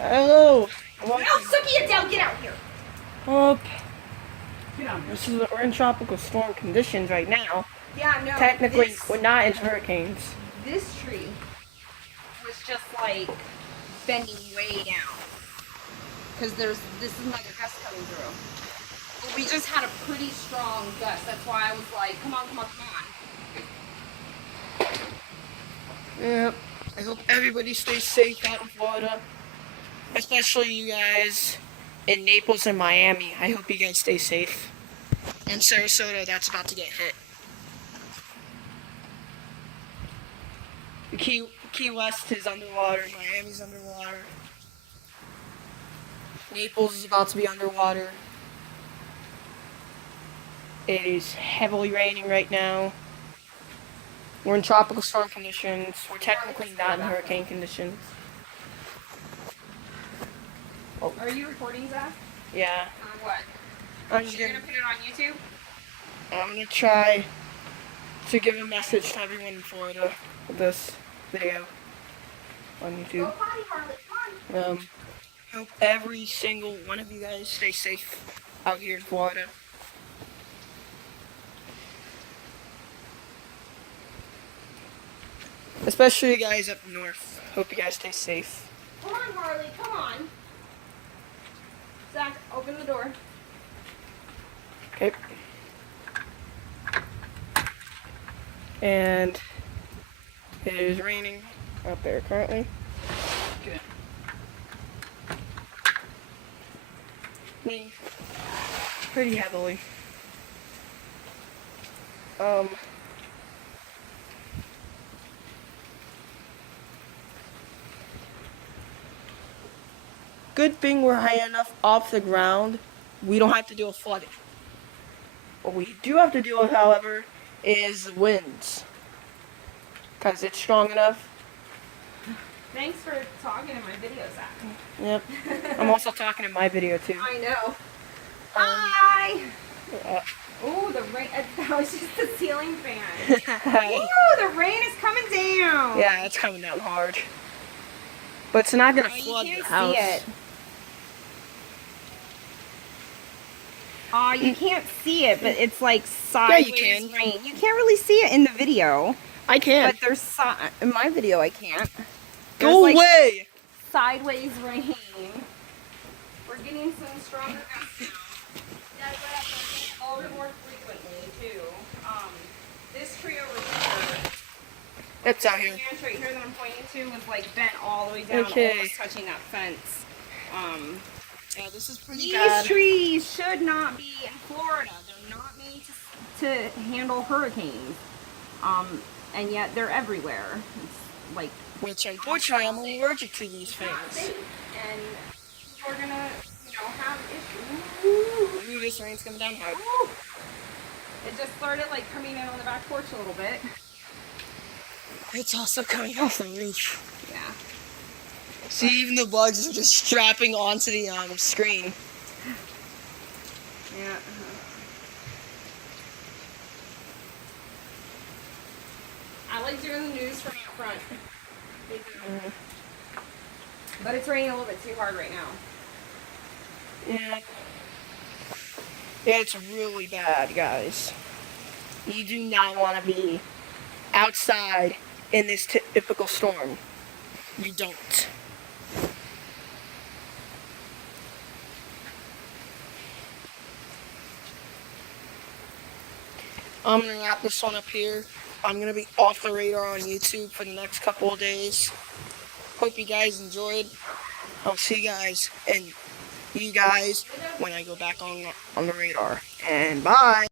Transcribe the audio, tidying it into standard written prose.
Hello. No, Suki, Adele, get out here. Up. We're in tropical storm conditions right now. Yeah, no. Technically, we're not in hurricanes. This tree was just like bending way down because this is another gust coming through. But we just had a pretty strong gust. That's why I was like, come on, come on, come on. Yep. I hope everybody stays safe out in Florida, especially you guys in Naples and Miami. I hope you guys stay safe. And Sarasota, that's about to get hit. Key West is underwater. Miami's underwater. Naples is about to be underwater. It is heavily raining right now. We're in tropical storm conditions. We're technically not in hurricane conditions. Oh. Are you recording, Zach? Yeah. On what? I'm just You're gonna put it on YouTube? I'm gonna try to give a message to everyone in Florida with this video on YouTube. Go potty, Harley, come on. Hope every single one of you guys stay safe out here in Florida. Especially you guys up north. Hope you guys stay safe. Come on, Harley, come on. Zach, open the door. Okay. And it is raining out there currently. Okay. Me. Pretty heavily. Good thing we're high enough off the ground. We don't have to deal with flooding. What we do have to deal with, however, is winds. Because it's strong enough. Thanks for talking in my video, Zach. Yep. I'm also talking in my video, too. I know. Hi! Oh, the rain. That was just the ceiling fan. Ooh, the rain is coming down. Yeah, it's coming down hard. But it's not going to flood the house. You can't see it. You can't see it, but it's like sideways rain. You can't really see it in the video. I can. But there's in my video, I can't. Go away! Sideways rain. We're getting some stronger gusts now. Yeah, but a little bit more frequently too. This tree over here. It's out here. The branch right here that I'm pointing to was like bent all the way down, almost touching that fence. Yeah, this is pretty bad. These trees should not be in Florida. They're not made to handle hurricanes. And yet they're everywhere. It's like, which unfortunately I'm allergic to these things. And we're gonna, have issues. Ooh, this rain's coming down hard. Ooh. It just started like coming in on the back porch a little bit. It's also coming off the roof. Yeah. See, even the bugs are just strapping onto the screen. Yeah. I like doing the news from out front. But it's raining a little bit too hard right now. Yeah. Yeah, it's really bad, guys. You do not want to be outside in this typical storm. You don't. I'm going to wrap this one up here. I'm going to be off the radar on YouTube for the next couple of days. Hope you guys enjoyed. I'll see you guys and you guys when I go back on the radar. And bye!